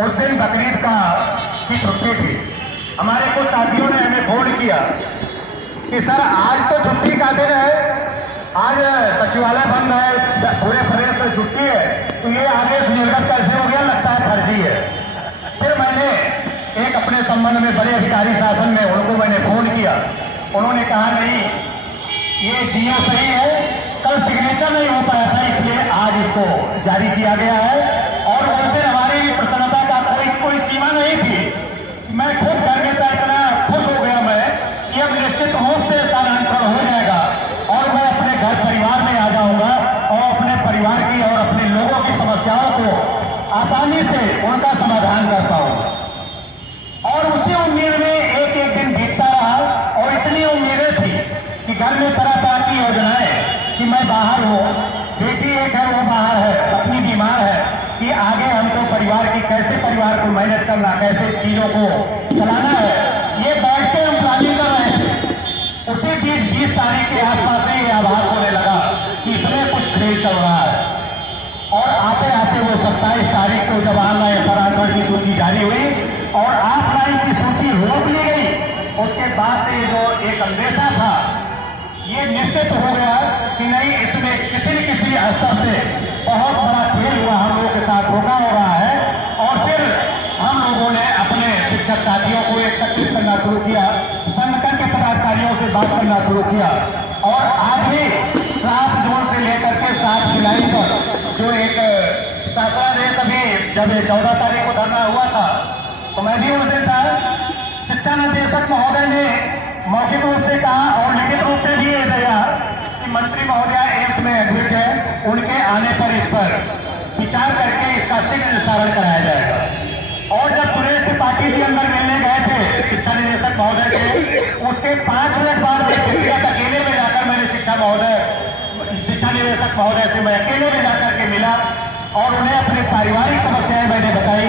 उस दिन बकरीद की छुट्टी थी। हमारे कुछ साथियों ने हमें फोन किया कि सर आज तो छुट्टी का दिन है, आज सचिवालय बंद है, पूरे प्रदेश में छुट्टी है, तो ये आदेश निर्गत कैसे हो गया, लगता है फर्जी है। फिर मैंने एक अपने संबंध में बड़े अधिकारी शासन में उनको मैंने फोन किया। उन्होंने कहा नहीं, ये जियो सही है, कल सिग्नेचर नहीं हो पाया था इसलिए आज इसको जारी किया गया है। और उस दिन हमारी प्रसन्नता का कोई सीमा नहीं थी। मैं खुद डर गया था, इतना खुश हो गया मैं कि अब निश्चित रूप से स्थानांतरण हो जाएगा और मैं अपने घर परिवार में आ जाऊंगा और अपने परिवार की और अपने लोगों की समस्याओं को आसानी से उनका समाधान कर पाऊंगा। और उसी उम्मीद में एक एक दिन बीतता रहा और इतनी उम्मीदें थी कि घर में तरह तरह की योजनाएं कि मैं बाहर हूँ, बेटी एक है वो बाहर है, पत्नी बीमार है, कि आगे हमको परिवार की कैसे परिवार को मैनेज करना, कैसे चीजों को चलाना है, ये बैठ के हम प्लानिंग कर रहे थे। उसी बीच 20 तारीख के आसपास से ये आभास होने लगा कि इसमें कुछ खेल चल रहा है। और आते आते वो 27 तारीख को जब ऑनलाइन स्थानांतरण की सूची जारी हुई और ऑफलाइन की सूची रोक ली गई, उसके बाद से जो एक अंदेशा था ये निश्चित हो गया कि नहीं, इसमें किसी न किसी स्तर से बहुत बड़ा खेल हुआ हम लोगों के साथ धोखा हो रहा है। और फिर हम लोगों ने अपने शिक्षक साथियों को एकत्रित करना शुरू किया, संगठन के पदाधिकारियों से बात करना शुरू किया। और आज भी 7 जून से लेकर के 7 जुलाई तक जो एक 17 दिन अभी जब 14 तारीख को धरना हुआ था तो मैं भी उस दिन था। शिक्षा निदेशक महोदय ने मौखिक रूप से कहा और लिखित रूप में भी दिया कि मंत्री महोदय एम्स में एडमिट है, उनके आने पर इस पर विचार करके इसका शीघ्र निस्तारण कराया जाएगा। और जब सुरेश त्रिपाठी जी अंदर मिलने गए थे शिक्षा निदेशक महोदय से, उसके 5 मिनट बाद व्यक्तिगत अकेले में जाकर मैंने शिक्षा निदेशक महोदय से मैं अकेले में जाकर के मिला और उन्हें अपनी पारिवारिक समस्याएं मैंने बताई।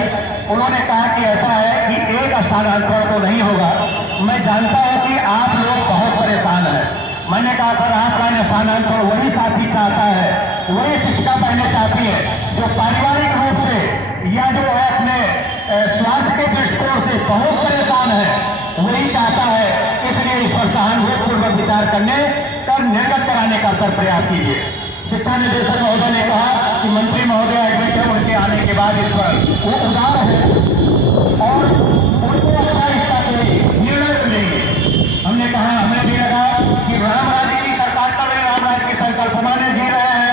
उन्होंने कहा कि ऐसा है कि एक स्थानांतरण तो नहीं होगा, मैं जानता हूं कि आप लोग बहुत परेशान हैं। मैंने कहा सर ऑफलाइन स्थानांतरण वही साथी चाहता है, वही शिक्षा बहनें चाहती है जो पारिवारिक रूप से या जो है अपने स्वास्थ्य के दृष्टिकोण से बहुत परेशान है, वही चाहता है। इसलिए इस पर सहानुभूतिपूर्वक विचार करने कर निर्गत कराने का सर प्रयास कीजिए। शिक्षा निदेशक महोदय ने कहा कि मंत्री महोदय एडमिट है, उनके आने के बाद इस पर वो उदार है और उनको अच्छा इसका कोई निर्णय लेंगे। हमने कहा, हमें भी लगा कि राम राज्य की सरकार चल रही, राम राज्य की संकल्पना ने जी रहे हैं,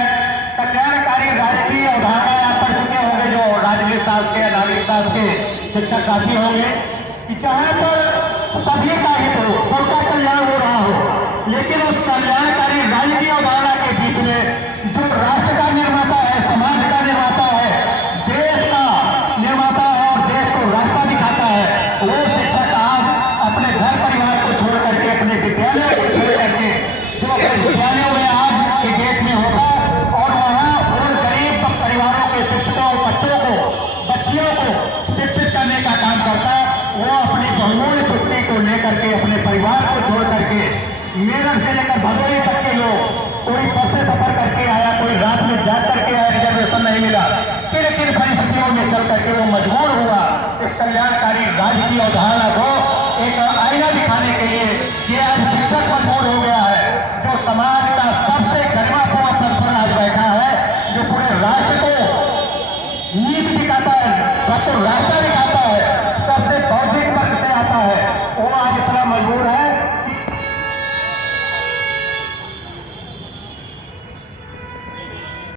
कल्याणकारी राजकीय अवधारणा आप पढ़ चुके होंगे, जो राजनीति शास्त्र के नागरिक शास्त्र के शिक्षक साथी होंगे, कि जहां पर सभी का हित हो, सबका कल्याण हो रहा हो, लेकिन उस कल्याणकारी राजकीय अवधारणा के बीच में जो राष्ट्र का निर्माता है, समाज का निर्माता है, देश का निर्माता है और देश को रास्ता दिखाता है, वो शिक्षक आज अपने घर परिवार को छोड़ करके, अपने विद्यालयों को छोड़ करके, जो अपने विद्यालयों में आज के डेट में होता और वहां उन गरीब परिवारों के शिक्षकों, बच्चों को, बच्चियों को शिक्षित करने का काम करता, वो अपनी बहुमूल्य छुट्टी को लेकर के अपने परिवार को छोड़ करके मेरठ से लेकर भदोही तक के लोग, कोई बस से सफर करके आया, कोई रात में जाग करके आया, रिजर्वेशन नहीं मिला, किन किन परिस्थितियों में चल करके वो मजबूर हुआ इस कल्याणकारी राज्य की अवधारणा को एक आईना दिखाने के लिए कि आज शिक्षक मजबूर हो गया है, जो समाज का सबसे गरिमापूर्ण पद पर आज बैठा है, जो पूरे राष्ट्र को नीति दिखाता है, सबको रास्ता दिखाता